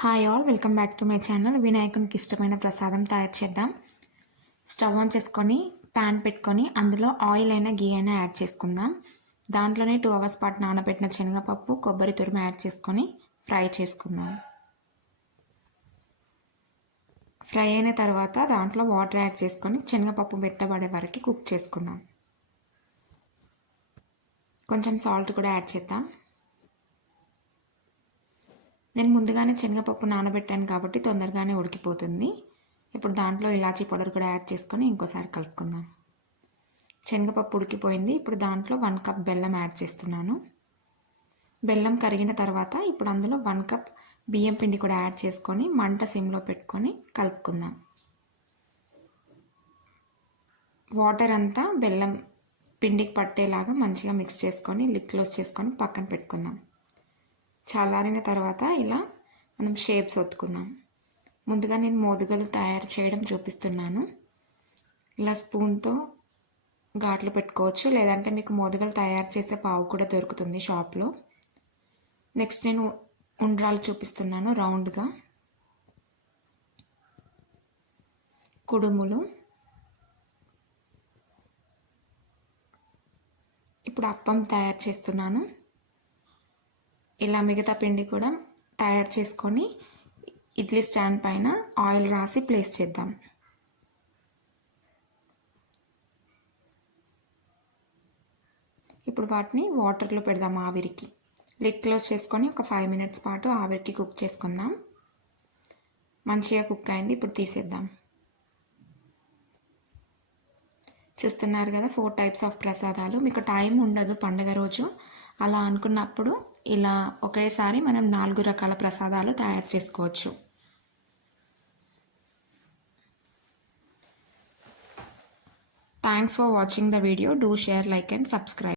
Hi all, welcome back to my channel. వినాయకునికి ఇష్టమైన ప్రసాదం తయారు చేద్దాం. స్టవ్ ఆన్ చేసుకొని ప్యాన్ పెట్టుకొని అందులో ఆయిల్ అయినా గీ అయినా యాడ్ చేసుకుందాం. దాంట్లోనే 2 hours పాటు నానబెట్టిన శనగపప్పు, కొబ్బరి తురుము యాడ్ చేసుకొని ఫ్రై చేసుకుందాం. ఫ్రై అయిన తర్వాత దాంట్లో వాటర్ యాడ్ చేసుకొని శనగపప్పు మెత్తబడే వరకు కుక్ చేసుకుందాం. కొంచెం సాల్ట్ కూడా యాడ్ చేద్దాం. నేను ముందుగానే శనగపప్పు నానబెట్టాను కాబట్టి తొందరగానే ఉడికిపోతుంది. ఇప్పుడు దాంట్లో ఇలాచీ పౌడర్ కూడా యాడ్ చేసుకొని ఇంకోసారి కలుపుకుందాం. శనగపప్పు ఉడికిపోయింది. ఇప్పుడు దాంట్లో 1 cup బెల్లం యాడ్ చేస్తున్నాను. బెల్లం కరిగిన తర్వాత ఇప్పుడు అందులో 1 cup బియ్యం పిండి కూడా యాడ్ చేసుకొని మంట సిమ్లో పెట్టుకొని కలుపుకుందాం. వాటర్ అంతా బెల్లం పిండికి పట్టేలాగా మంచిగా మిక్స్ చేసుకొని లిడ్ క్లోజ్ చేసుకొని పక్కన పెట్టుకుందాం. చల్లారిన తర్వాత ఇలా మనం షేప్స్ ఒత్తుకుందాం. ముందుగా నేను మోదుగలు తయారు చేయడం చూపిస్తున్నాను. ఇలా స్పూన్తో ఘాట్లు పెట్టుకోవచ్చు, లేదంటే మీకు మోదుగలు తయారు చేసే పావు కూడా దొరుకుతుంది షాప్లో. నెక్స్ట్ నేను ఉండ్రాలు చూపిస్తున్నాను రౌండ్గా. కుడుములు. ఇప్పుడు అప్పం తయారు చేస్తున్నాను. ఇలా మిగతా పిండి కూడా తయారు చేసుకొని ఇడ్లీ స్టాండ్ పైన ఆయిల్ రాసి ప్లేస్ చేద్దాం. ఇప్పుడు వాటిని వాటర్లో పెడదాం ఆవిరికి. లిడ్ క్లోజ్ చేసుకొని ఒక 5 minutes పాటు ఆవిరికి కుక్ చేసుకుందాం. మంచిగా కుక్ అయింది. ఇప్పుడు తీసేద్దాం. చూస్తున్నారు కదా, 4 types ఆఫ్ ప్రసాదాలు. మీకు టైం ఉండదు పండుగ రోజు, అలా అనుకున్నప్పుడు ఇలా ఒకేసారి మనం 4 రకాల ప్రసాదాలు తయారు చేసుకోవచ్చు. Thanks for watching the video. Do share, like and subscribe.